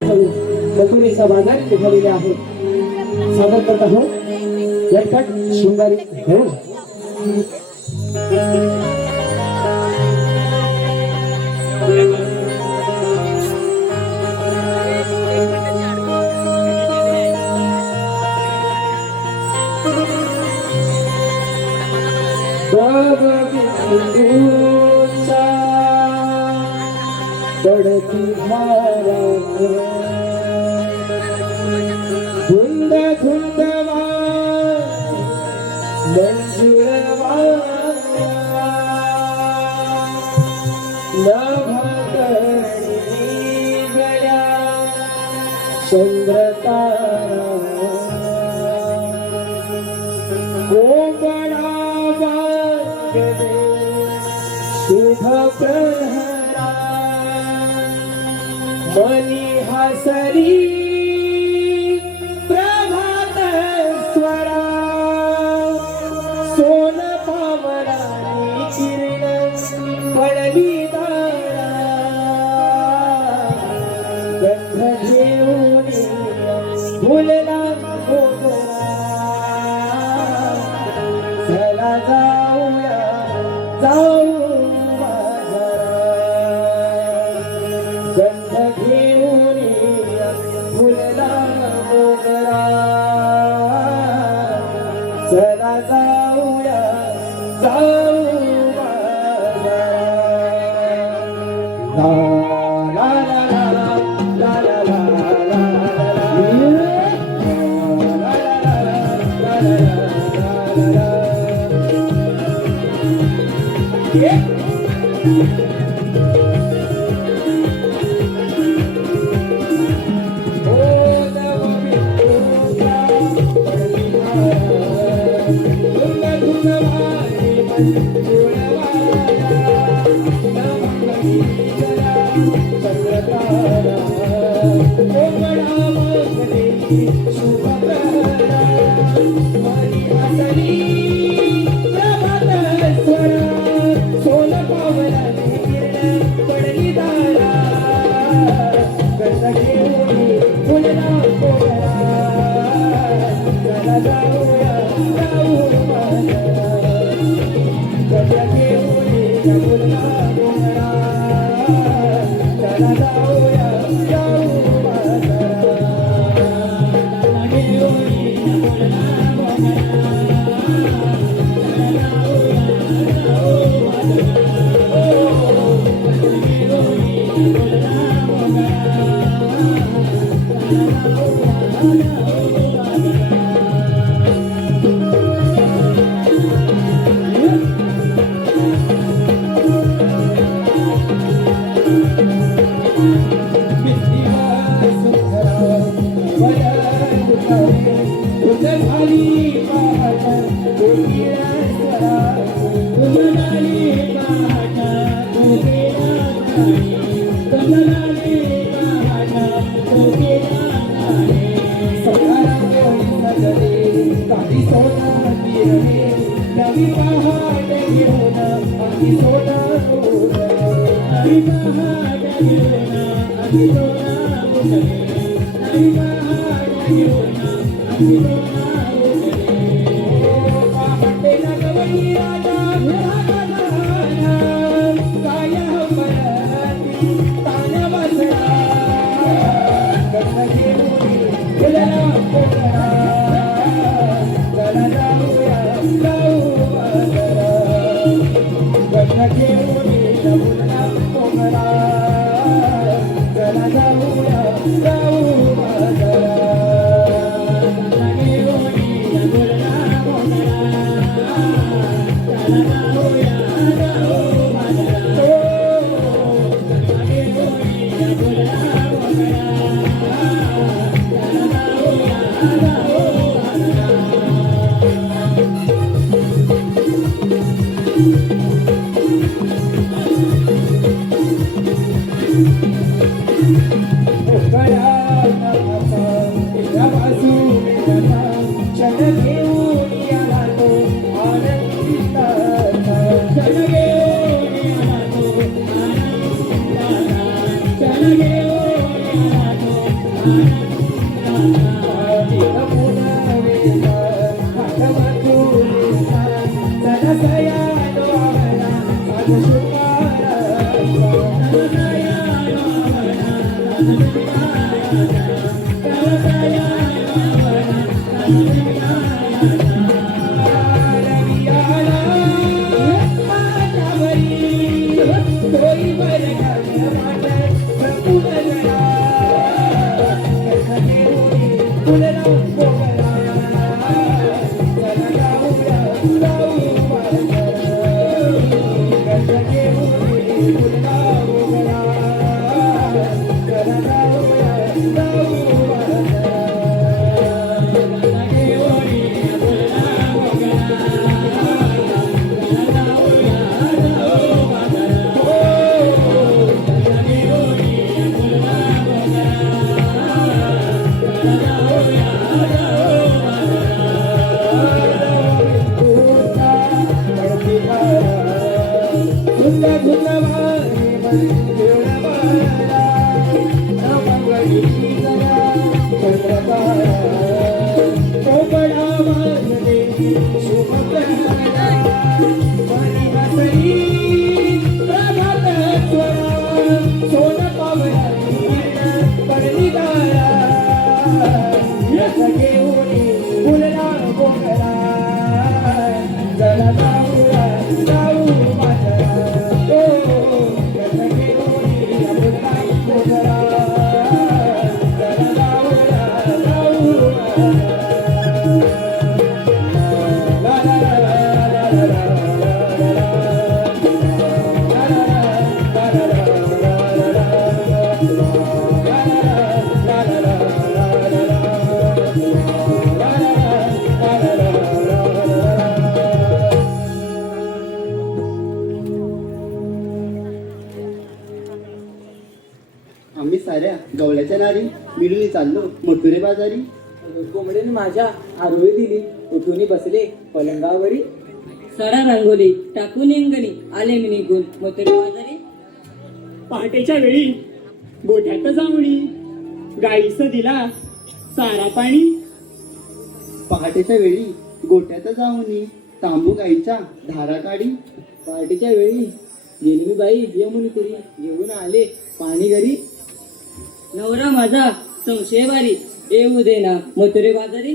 मथुरेचा बाजार निघालेले आहे. सादर करत आहोत यटकट शृंगारी हो. बढती धारा धुंद धुंद मंजूर गया चंद्र तारा कोमळा वागदे शुभ प्रहरा मनी हसरी प्रभात स्वरा सोन पावरानी किरण पडली दारा गंध घेऊन फुलला मोगरा चला जाऊया जाऊ गंध घेऊन फुलला मोगरा चला जाऊया जाऊ ला ला ला ला ला ला आम्ही साऱ्या गवळ्याच्या नारी मिळून चाललो मथुरे बाजारी. कोंबड्याने माझ्या आरोळी दिली, उठून बसले पलंगावरी. सडा रंगोली टाकून इंगणी आले मी निघून मथुरे बाजारी. पहाटेच्या वेळी गोठ्यात जाऊनी गाईस दिला सारा पाणी. पहाटेच्या वेळी गोट्यात जाऊनी तांबू गाईच्या धारा काढी. पहाटेच्या वेळी गेली मी बाई यमुनी तरी घेऊन आले पाणी घरी. नवरा माझा संशय बारी येऊ दे ना मथुरे बाजारी.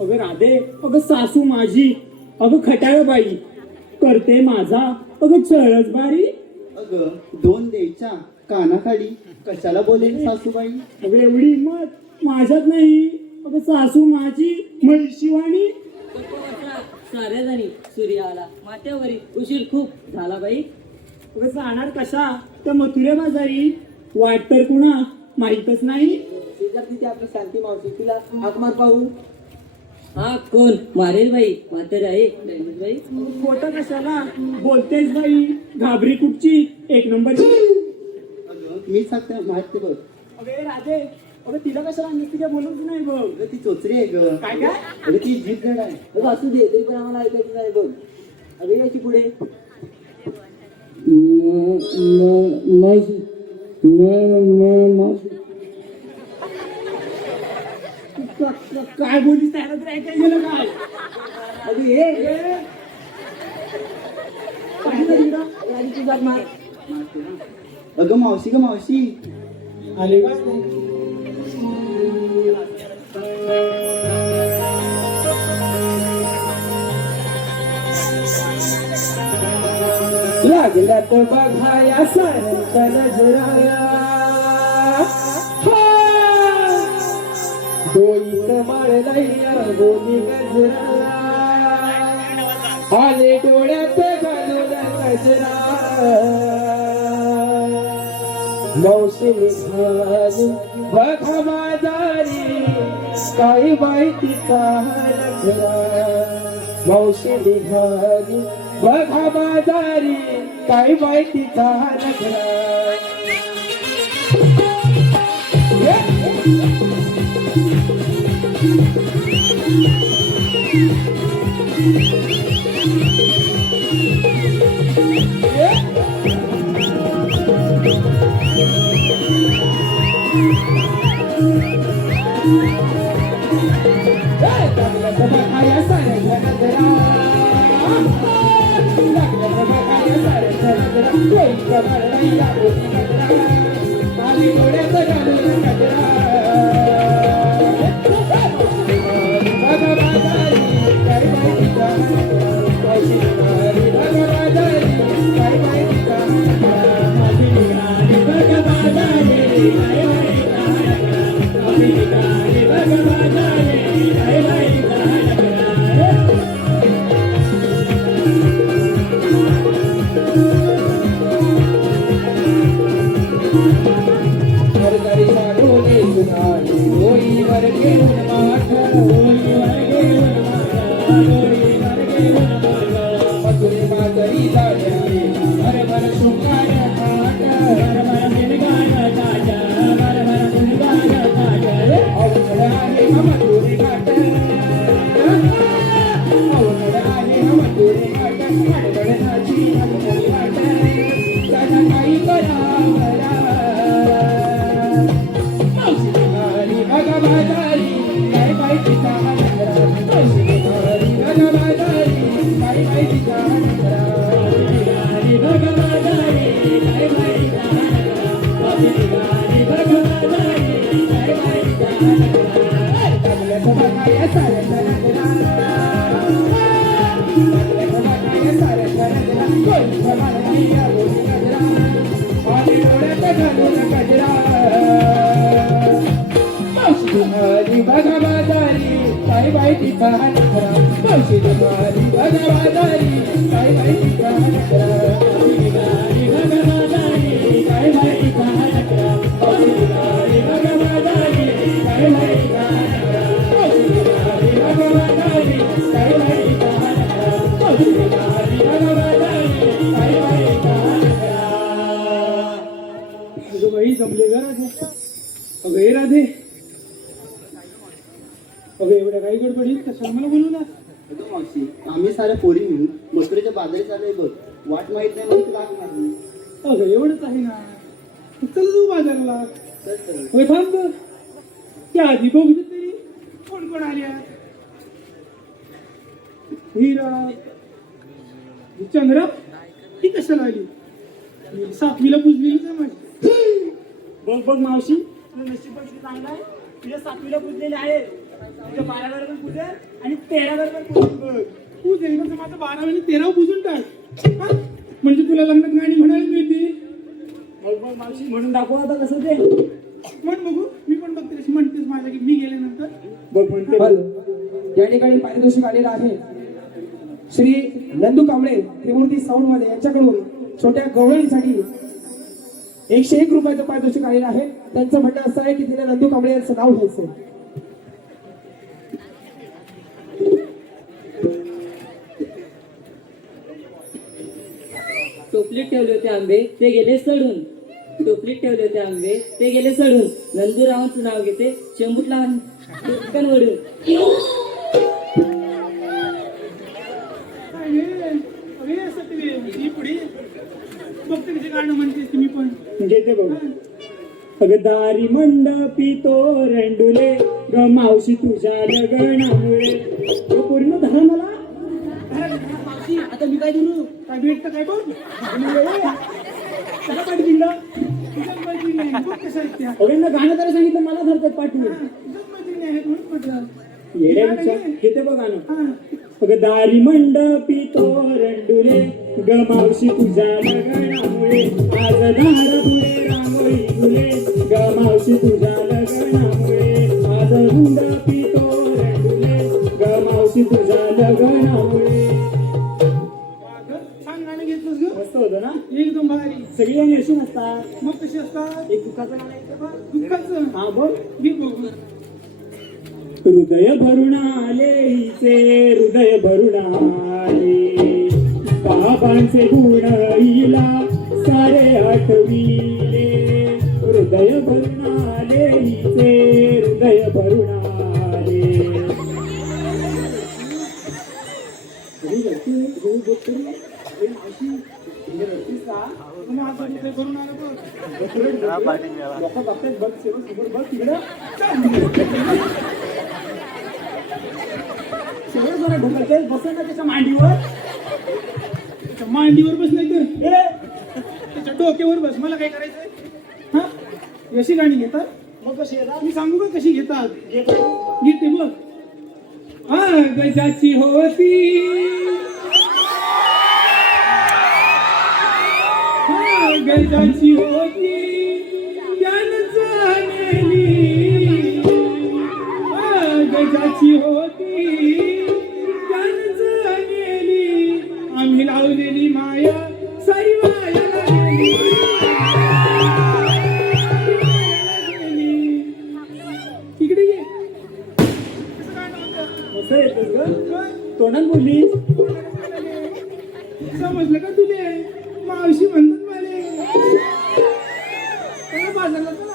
अगं राधे, अगं सासू माझी, अगं खटाळ बाई करते माझा अगं चळच बारी. अगं दोन द्यायच्या कानाखाली कशाला बोलेल सासूबाई. अगं एवढी हिंमत माझ्यात नाही, अगं सासू माझी म्हैशिवाणी. साऱ्या जणी सूर्य आला माथ्यावरी उशीर खूप झाला बाई. अगं जाणार कशा तर मथुरे बाजारी, वाट तर कुणा माहीतच नाही. तिथे आपली शांती मावशी, तिला हाक मार पाहू. हा कोण मारेल बाई म्हातारी आहे दैनिक बाई. खोटं कशाला बोलतेस बाई, घाबरी कुठची एक नंबरची. अगं मी सांगते माहिती बघ. अगं राधे, अगं तिला कशाला आणलीस, तिला बोलूच नाही बघ. अगं ती चोचरी आहे ग. काय काय अगं ती जीभ धड आहे. अगं असू दे, तरी पण आम्हाला ऐकायचं नाही बघ. अगं याची पुढे काय बोलीस त्याला तर ऐकायला गेलं काय. अगं हे आधी तुझा मार. अगं मावशी ग मावशी. आले का लागला तो बघाया सारंत नजराया. डोईत माळलैया गोमी गजरा, आले डोळ्यात घालून गजरा. मौसमी झाली बघा बाजारी, काही माहितीचा नखरा. मौसमी झाली बघा बाजारी, काही माहितीचा नखरा. अगं बाई जमले ग राधे. अगं हे राधे, अगं एवढ्या काही गडबडीत कशाला मला बोलवला? अगं मावशी, आम्ही साऱ्या पोरी मिळून मथुरेच्या बाजारी चाललोय बघ. वाट माहित नाही म्हणून तुला आठवण आली. अगं एवढंच आहे ना, चल तू बाजारला. चल चल. होय थांब ग. त्या आधी बघू दे तरी कोण कोण आल्या. हिरा, ही चंद्रा, ही कशाला आली? ही सातवीला पुजलेलीच आहे माझी. बघ बघ मावशी, तुझं नशीब पण किती चांगलं आहे. तुझ्या 7वीला पुजलेले आहे, तुझ्या 12वीला पण पुजेल आणि 13वीला पण पुजेल बघ. तू जरी माझं 12 आणि 13 पुजून टाक. हा? म्हणजे तुला लग्नात गाणी म्हणायला मिळते. बघ बघ मावशी, म्हणून दाखव आता कसं ते. म्हण बघू, मी पण बघते कशी म्हणतेस माझ्या की मी गेल्यानंतर. बघ म्हणते पण या ठिकाणी पारितोषिक आलेलं आहे श्री नंदू कांबळे त्रिमूर्ती साऊंड मध्ये यांच्याकडून छोट्या गवळणीसाठी 101 रुपयाचं पारितोषिक आलेलं आहे. त्यांचं म्हणणं असं आहे की तिने नंदू कांबळे यांचं नाव घ्यायचं. टोपलीत ठेवले होते आंबे ते गेले सडून. टोपलीत ठेवले होते आंबे ते गेले सडून. नंदूरावांचं नाव घेते शंभूतला टोपकन वडून. अरे सत्वे, ही पुढे बघते कशी गाणं म्हणतेस तुम्ही पण. घेते बघ. अगं दारी मंडपी तोरंडुले ग मावशी तुझ्या लगनामुळे. पूर्ण धरा मला. आता मी काय करू? काय भेटतं काय बघ. कसा पाठ दिला? तुझ्याच मैत्रिणी आहे, बघ कशा आहेत त्या. अगं गाणं तर सांगितलं, मला धरतात पाठवून. तुझ्याच मैत्रिणी आहेत म्हणून म्हटलं. येड्या विचार घेते बघ गाणं. हा. अगं दारी मंडपी तोरंडुले ग मावशी तुझ्या लगनामुळे. आज दार पुढे रांगोळी फुले ग मावशी तुझ्या लगनामुळे. आज मंडपी तोरंडुले ग मावशी तुझ्या लगनामुळे. छान गाणं घेतलंस ग. मस्त होतं ना. एकदम भारी. सगळी गाणी अशी नसतात. मग कशी असतात? एक दुःखाचं गाणं आहे बघ. दुःखाचं. हा बघ. घे बघू. हृदय भरून आले हिचे, हृदय भरून आले. बाबांचे गुण हिला सारे आठविले. हृदय भरून आले हिचे, हृदय भरून आले. तुम्ही असं कुठे करून आलं बघ. लोक बघतात बघ सेवक समोर बघ तिकडं सेवक जरा ढोकळते बसेल ना त्याच्या मांडीवर त्याच्या मांडीवर बस नाही तर त्याच्या डोक्यावर बस. मला काय करायचंय? हा, अशी गाणी घेतात. मग कशी येतात मी सांगू का कशी घेतात? घेतो घेते बघ. हा गजाची होती, हा गजाची होती ज्ञान जाणली, हा गजाची होती ज्ञान जाणली, आम्ही लावलेली माया सारी वायाला गेली. इकडे ये. कसं येतोस ग तोंडात बोलली समजलं का तुले? मावशी म्हणतात मला. चला बाजारला चला.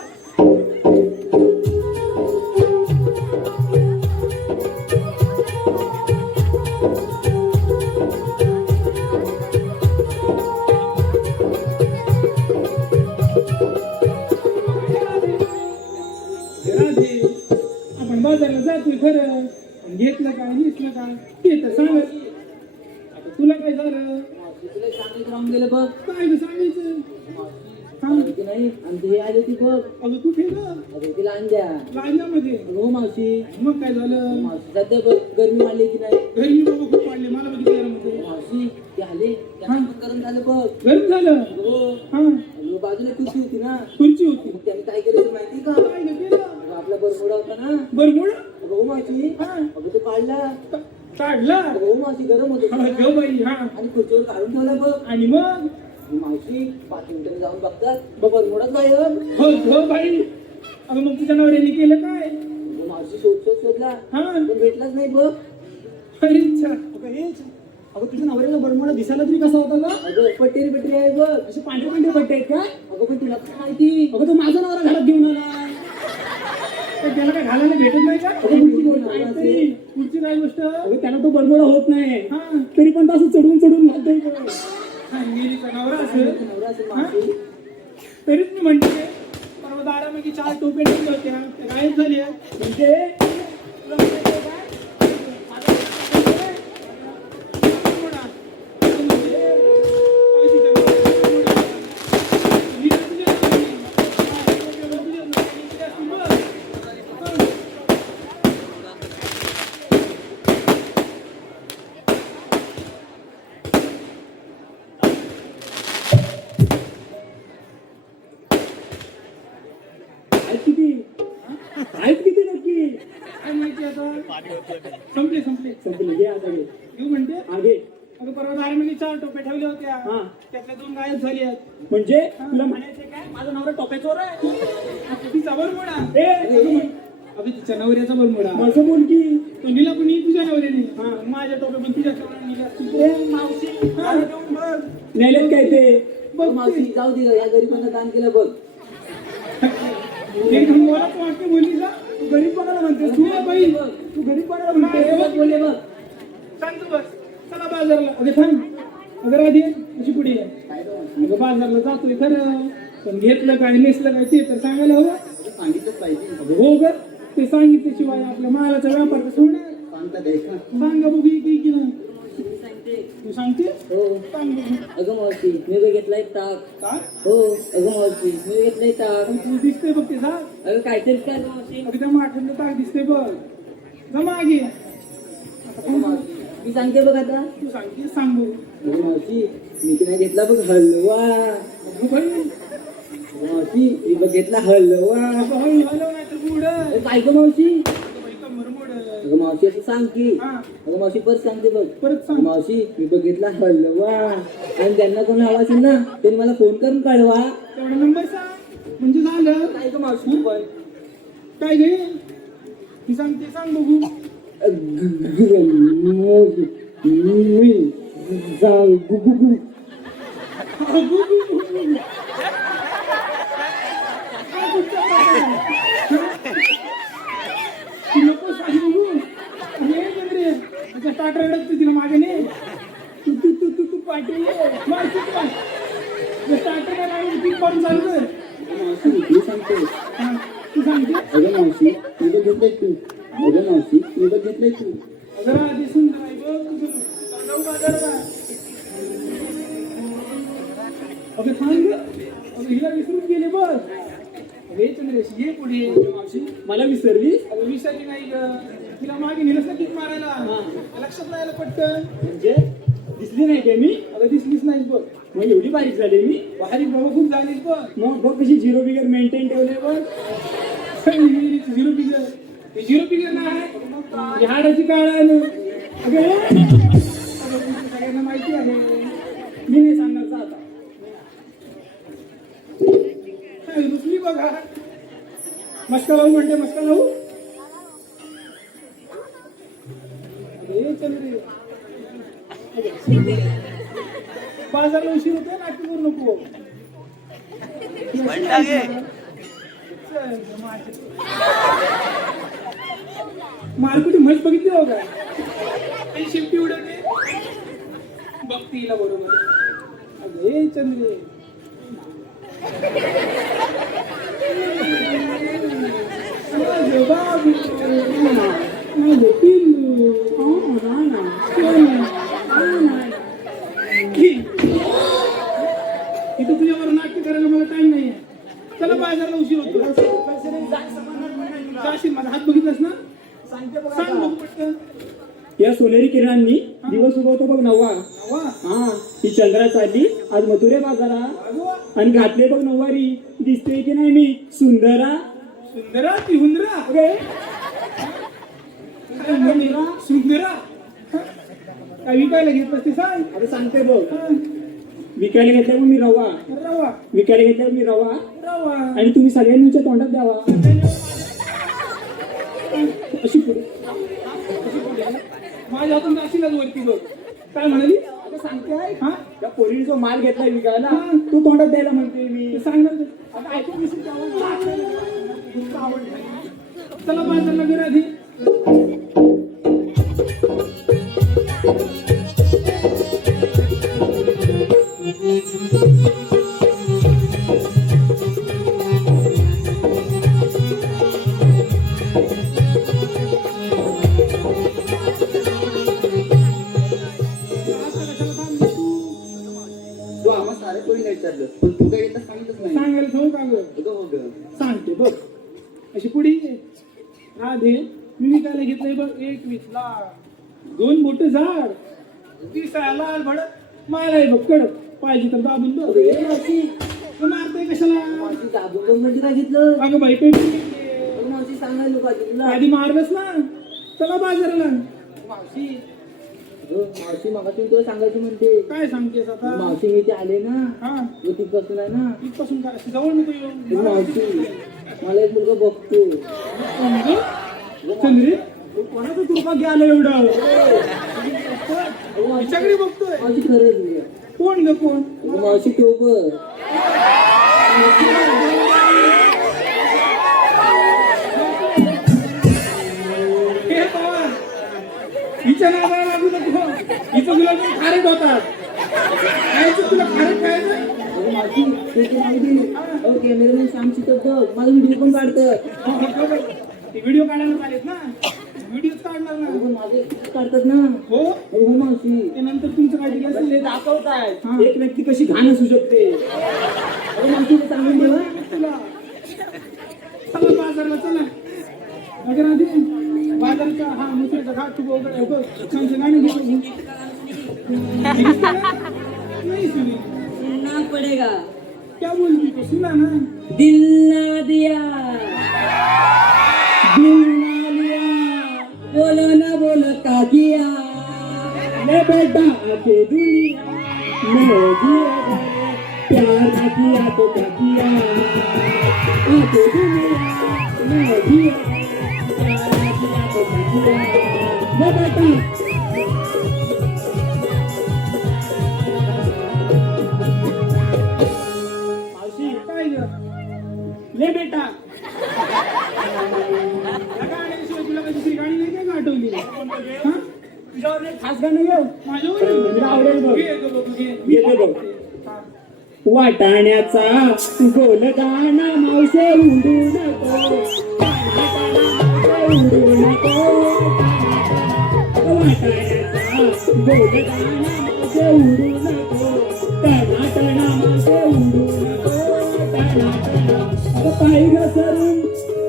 राधे, आपण बाजारला जातोय खरं, पण घेतलं काय घेतलं काय ते तर सांगत. आता तुला काय झालं? तुला सांगितलं राहून गेलं बघ. काय ग सांगायचं? सांग. की नाही आमची हे आली होती बघ. अगं कुठे ग? अगं तिला अंड्या. राज्यामध्ये. हो मावशी. मग काय झालं? मावशी सध्या बघ गरमी वाढली की नाही. घरी बाबा खूप वाढले, मला बघितलं घरामध्ये. मावशी ते आले त्यांना पण गरम झालं बघ. गरम झालं. हो हा, अगं, बाजूला खुर्ची होती ना. खुर्ची होती. मग त्यांनी काय केलं ते माहिती का? काय ग केलं? अगं, आपला बरमुडा होता ना. बरमुडा अगं हो मावशी. हा. अगं तो काढला. काढला. अगं हो मावशी गरम होत हा, ठेव बाई. हा, आणि खुर्चीवर काढून ठेवला बघ. आणि मग मावशी 5 मिनिटांनी जाऊन बघतात बघ बरमुडाच गायब. हो हो बाई. अगं मग तुझ्या नवऱ्याने केलं काय? अगं, मावशी शोधला हा, पण भेटलाच नाही बघ. अरे अच्छा. अगं हेच अगं तुझ्या नवऱ्याला बरमोडा दिसायला तरी कसा होता का अगं पट्टेरी आहे बघ. असे पांढरे पांढरे पट्टे आहेत का अगं पण तुला काय माहिती? अगं तो माझा नवरा घरात घेऊन आला तर त्याला काय घालायला भेटत नाही का? अगं पुढची गोष्ट काय आहे. तरी. पुढची काय गोष्ट? अगं त्याला तो बरमोडा होत नाही हा, तरी पण तो असं चढून चढून घालतोय तो. मेलीचा नवरा असेल. नवरा असेल मावशी. तरीच मी म्हणते परवा दारामध्ये 4 टोपे ठेवल्या होत्या, त्या गायब झाल्या. म्हणजे तुला माहिती आहे का? बरमुडा. म्हणजे, अगं तिच्या बरमुडा. मी तुझ्या नवरी. तुझ्या नवरी असती बघ. आहेत किती नक्की काय माहिती आता? संपले संपले. संपले घे आता घे घेऊ म्हणते. आगे अगं परवा दारामध्ये 4 टोपे ठेवल्या होत्या, हा त्यातल्या 2 गायब झाल्या. म्हणजे तुला म्हणायचं काय माझा नवरा टोप्याचोर आहे तिचा बरमुडा. ए, अगं तिच्या नवऱ्याचा बरमुडा. माझं बोल की तो निला पण तुझ्या नवऱ्याने. हा. माझ्या टोप्या पण तुझ्या नवऱ्याने असतील. ए, मावशी हा. मला देऊन बघ नेल्यात काय ते अगं, मावशी जाऊ दे गं, या गरिबांना दान केलं बघ. एकदम बोलाच वाटते बोलली का? तू गरीब कोणाला म्हणतेस तू ये बाई. तू गरीब कोणाला हे म्हणतेस बघ बोलले बघ. शांत बस. चला बाजारला. अगं थांब. अगं राधे अशी पुढे आहे. अगं बाजारला जातोय खरं, पण घेतलं काय नेसलं काय ते तर सांगायला हवं. सांगितलंच पाहिजे अगं हो ग, ते सांगितल्याशिवाय आपल्या मालाचा व्यापार कसं होणार? सांगतात आहे का सांगा बघू की ना. मी सांगते. तू सांगते? हो सांग बघू. अगं मावशी मी बघितलाय ताक. काय? हो अगं मावशी मी बघितलाय ताक. तू दिसते बघ ते झाड. अगं काहीतरी काय गं मावशी? अगं त्या माठातलं ताक दिसते बघ. जा मागे. आता अगं मावशी मी सांगते बघ आता. तू सांगते सांग बघू. अगं मावशी मी की नाही घेतला बघ हलवा. अगं बाई, अगं मावशी मी बघितला हलवा. अगं हळू हलव नाही तर पुढं. अगं काय गं मावशी? अगं बाई कमर मोड. अगं मावशी असं सांग की. हा, अगं मावशी परत सांगते बघ. परत अगं सांग. मावशी मी बघितला हलवा आणि त्यांना कोण हवा असेल ना त्यांनी मला फोन करून कळवा. तेवढा नंबर सांग म्हणजे झालं. काय गं मावशी पण काय घे ती सांगते सांग बघू. नको सांग बघू. अरे बंद्रे, त्याच्या स्टार्टर अडकते तिला मागे ने. तू तू तू तू तू पाठी मार तू पाठ. स्टार्टर काय लागलं ती करून चालू कर. सांगते अगं मावशी मी बघितलंय तू. अगं मावशी मी बघितलंय तू. जरा दिसून नाही बघ तुझं. जाऊ बाजाराला. अगं थांब ग. अगं हिला विसरून गेले बघ. अरे चंद्रेश ये पुढे. मावशी मला विसरलीस अगं विसरली नाही ग. तिला मागे नेलंस ना किक मारायला. लक्षात नाही आलं पटकन. म्हणजे दिसली नाही काय मी अगं दिसलीच नाहीस बघ. मग एवढी बारीक झाली मी बारीक बाबा खूप झालीस बघ. मग बघ कशी झिरो बिगर मेंटेन ठेवले बघ. Zero figure. हे झिरो फिगर नाही. हाडाची काळ आहे ना. अगं सगळ्यांना माहिती आहे. मी नाही सांगणार जा आता. रुसली बघा. मस्का लावू म्हणते मस्का लावू. अरे चल रे. बाजारला उशीर होतोय नाटक करू नको. मार्केट म्हैस बघितली हो का. शिफ्टी उडवते बघते हिला बरोबर. अरे चंद्रे बाबू इथं तुझ्यावर नाट्य करायला मला टाइम नाहीये. चला बाजारला उशीर होतो. जाशील माझा हात बघितलास ना. सांग बघ पटकन. या सोनेरी किरणांनी दिवस उगवतो बघ नववा. वा हा ही चंद्रा चालली आज मथुरे बाजारा वा. आणि घातले बघ नऊवारी. दिसतोय की नाही मी सुंदरा. सुंदरा ती हुंदरा. सुंदरा काय विकायला घेतलंस ते सांग. अरे सांगते बघ. विकायला घेतल्यावर मी रवा. रवा विकायला घेतल्यावर मी रवा रवा. आणि तुम्ही सगळ्यांच्या तोंडात द्यावा. अशी पुढे माझ्या हातून जाशीलच वरती बघ. काय म्हणाली. आता सांगते आहे हा त्या पोरीने जो माल घेतलाय विकायला तो तोंडात द्यायला म्हणते मी. ते सांगणार. आता ऐकून दिसेल चला बाजारला गेला आधी. तू आम्हा साऱ्या पोरी नाही विचारलं पण तू काही येतं सांगितलंच नाही. सांगायला सांगू का ग. अगं हो गं. सांगते बघ. अशी पुढे ये. आधी मी विकायला घेतलंय बघ 21ला 2 मोठं झाड. दिसायला लाल भडक माल आहे बघ कडक. पाहिजे तर दाबून बघ. तू मारतोय कशाला. अगं बाई पेंटिंग आधी मारलंस ना. चला बाजाराला. मावशी मगातून तुला सांगायचं म्हणते. काय सांगतेस आता. मावशी मी ते आले ना हा तिथपासून आहे ना. इथपासून काय अशी जवळ नको येऊ. मावशी मला एक मुलगा बघतो. चंद्री कोणाचं तुरपा घ्यायला एवढं. हिच्याकडे बघतोय. मावशी खरंच कोण ग कोण. मावशी तो बघ. हे पवार हिच्या नावाला लागू नको. हिचं तुला खारट होतात. खायचं तुला खारट खायचं. मावशी ते नाही दे. कॅमेरामॅन श्यामची तर बघ मला व्हिडिओ पण काढतात. व्हिडिओ काढायला आलेत ना. व्हिडिओ काढणार ना. माझे काढतात ना. हो हो मावशी. ते नंतर तुमचं काय केलं असेल ते ते दाखवताय हा. एक व्यक्ती कशी घाण असू शकते. मावशी ते सांगून देवा. तुला. चला बाजारला चला. अगर आधी बाजारचा हा मुसळचा घाट खूप वगैरे आहे बघ. छानचं गाणं घेऊन नाही सुनी. सुनना पडेगा. क्या बोलती तू. सुना ना. दिल ना दिया दिल ना लिया, बोलो ना बोलो का किया. ले बेटा आके दुनिया में जिए प्यार ना किया तो क्या किया. आके दुनिया में जिए प्यार ना किया तो क्या किया. ले बेटा मावशी काय ग. ले बेटा. या गाण्याशिवाय तुला काही दुसरी गाणी नाही काय का आठवली. हा तुझ्यावर एक खास गाणं येऊ माझ्यावर तुला आवडेल बघ. घे ग बघू घे. येते बघ. हा. वाटाण्याचा गोल दाणा मावशे उडू नको. उडू नको वाटाण्याचा गोडदाना माझे उडू नको टणाटणा माझे उडू नको टणाटणा पाय घसरून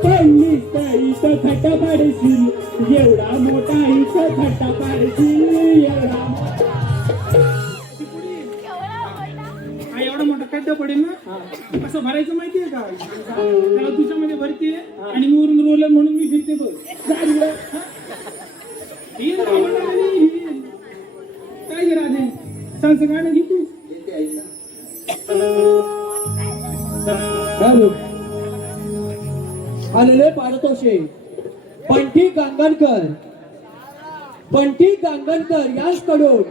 पडलीस तर इथं खड्डा पाडशील एवढा मोठा इथं खड्डा पाडशील एवढा मोठा हा एवढा मोठा खड्डा पडेल ना कसं भरायचं माहितीये का त्याला तुझ्यामध्ये भरते आणि मी वरून रोलर म्हणून मी फिरते बघ काय गे राधे सांगचं गाणं घे तू येते ऐका आलेले पारितोषे पंटी गांगणकर यांकडून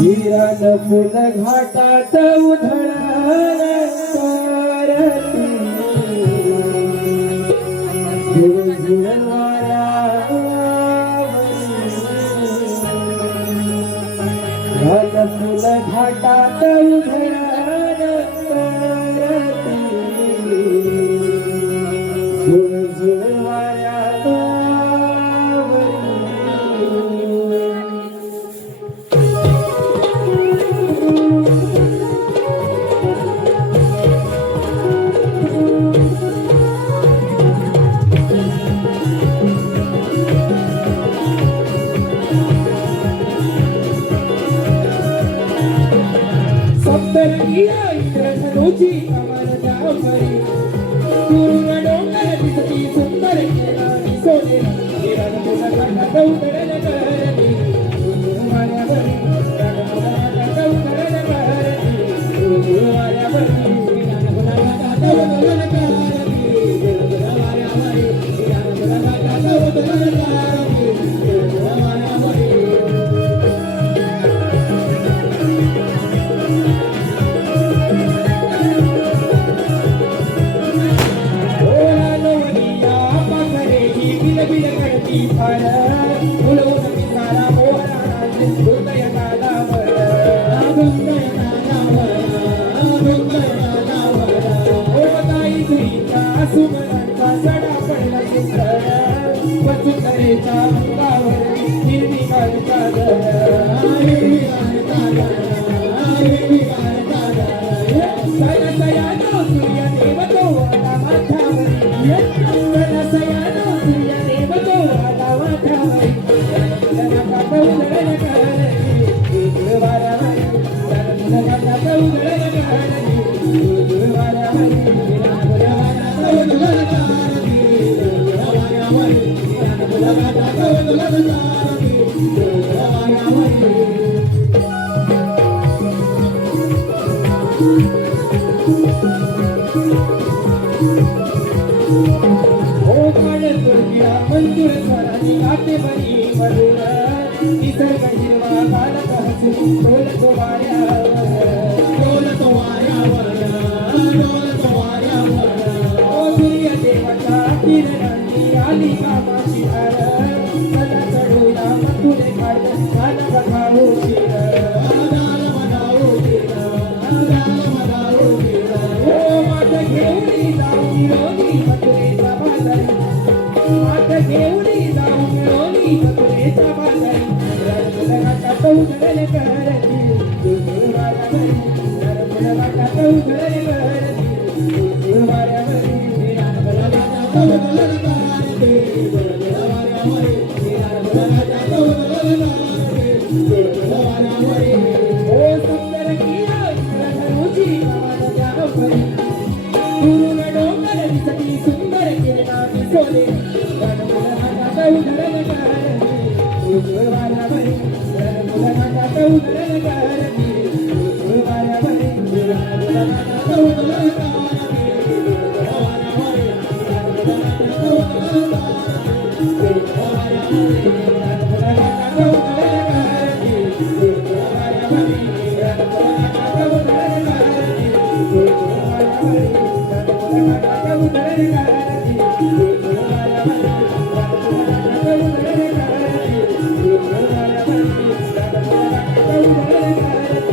विरान फुल घाटात उधळणार करती झुळझुळ वाऱ्यावरी फुल घाटात उधळणार करती झुळझुळ वाऱ्यावरी सप्तरंगिया इंद्रधनुची अमर जावरी पूर्ण डोंगर दिसती सुंदर केला सोने विरान मुलाला गौतरण करती वाऱ्यावरी विरान मुलाला गौतरण करती वाऱ्यावरी विरान मुलाला गौतरण करती वाऱ्यावरी विरान मुलाला गौतरण करती वाऱ्यावरी मंजूर स्वराची गाते बरी मधुर निसर्ग हिरवा कालक हसून डोल तो वाऱ्यावर ओ सूर्य देवता किरणांनी आली कामाची धार सदा चढूया मथुरे घाट गान बघावू शिर ओ मात घेऊन जाऊ निरोगी मथुरेचा बाजारी मात घेऊन जाऊ निरोगी मथुरेचा बाजारी रंगलगाटात उधळण करती झुळझुळ वाऱ्यावरी रंगलगाटात उधळण करती झुळझुळ वाऱ्यावरी रंगलगाटात उधळण करती झुळझुळ वाऱ्यावरी रंगलगाटात उधळण करती झुळझुळ वाऱ्यावरी ओ सुंदर किया इंद्रधनुची कमान जावरी पूर्ण डोंगर दिसती सुंदर किरणांनी सोने रंगलगाटात उधळण करती झुळझुळ वाऱ्यावरी रंगलगाटात उधळण करती झुळझुळ वाऱ्यावरी रंगलगाटात उधळण करती झुळझुळ वाऱ्यावरी रंगलगाटात उधळण करती झुळझुळ वाऱ्यावरी रंगलगाटात उधळण करती झुळझुळ वाऱ्यावरी रंगलगाटात उधळण करती झुळझुळ वाऱ्यावरी रंगलगाटात उधळण करती झुळझुळ वाऱ्यावरी रंगलगाटात उधळण करती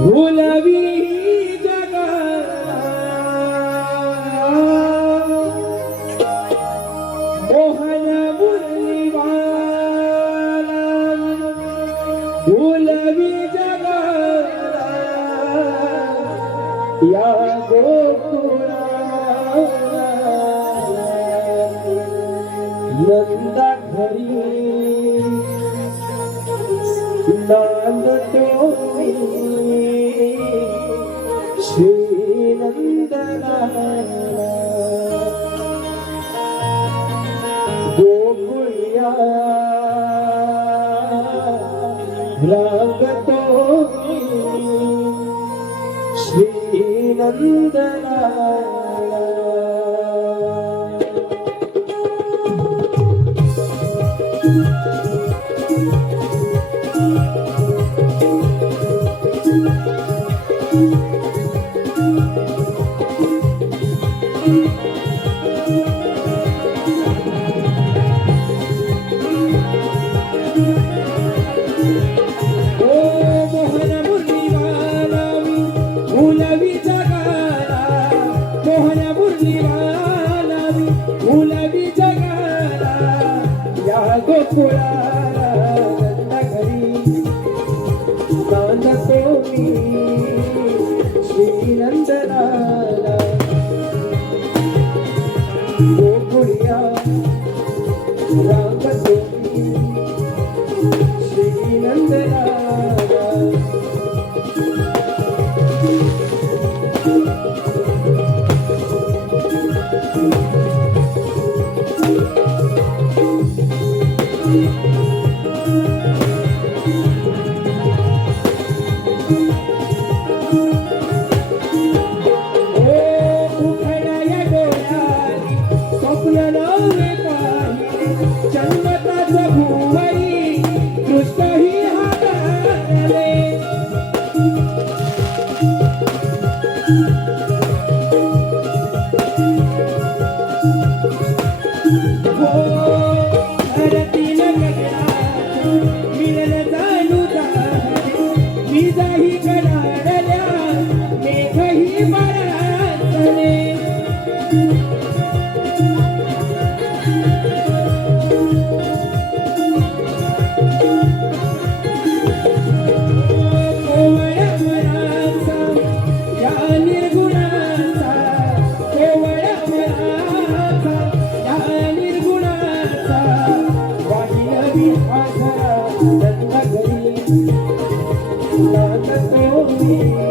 भुलवी जगा मोहन मुरलीवाला भुलवी जगा या गोकुळा नंदा घरी नांदतो श्री नंदलाला गोकुळिया रांगतो श्री नंदलाला मोहन मुरलीवाला भुलवी जगाला मोहन मुरलीवाला भुलवी जगाला या गोकुळाला नंदा घरी नांदतो मी श्री नंदलाला गोकुळिया रांगतो मी श्री नंदलाला जन्मताच भुवरी कृष्ण ही हाताले धरतीन गगनात मिळल जाणू जाणे मी जाही कडाडल्या मेघही बरसले नंदा घरी नांदतो मी